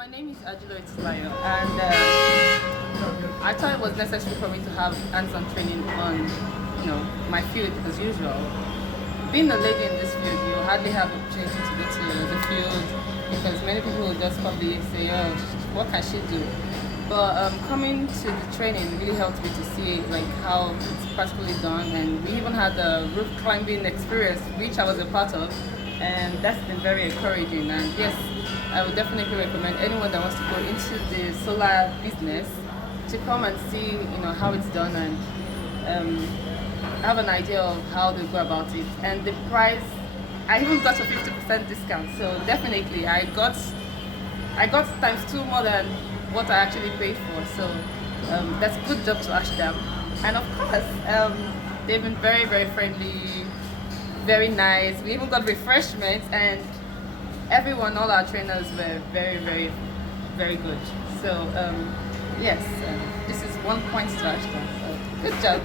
My name is Ajilo Itilayo, and I thought it was necessary for me to have hands-on training on, my field as usual. Being a lady in this field, you hardly have the opportunity to go to the field because many people will just probably say, "Oh, what can she do?" But coming to the training really helped me to see how it's practically done, and we even had a roof climbing experience, which I was a part of, and that's been very encouraging. And yes, I would definitely recommend anyone that wants to go into the solar business to come and see, how it's done and have an idea of how they go about it. And the price, I even got a 50% discount. So definitely, I got times two more than what I actually paid for. So that's a good job to Ashdam. And of course, they've been very, very friendly, very nice. We even got refreshments, and everyone, all our trainers were very, very, very good. So yes, this is 1 point to Ashdam. So good job.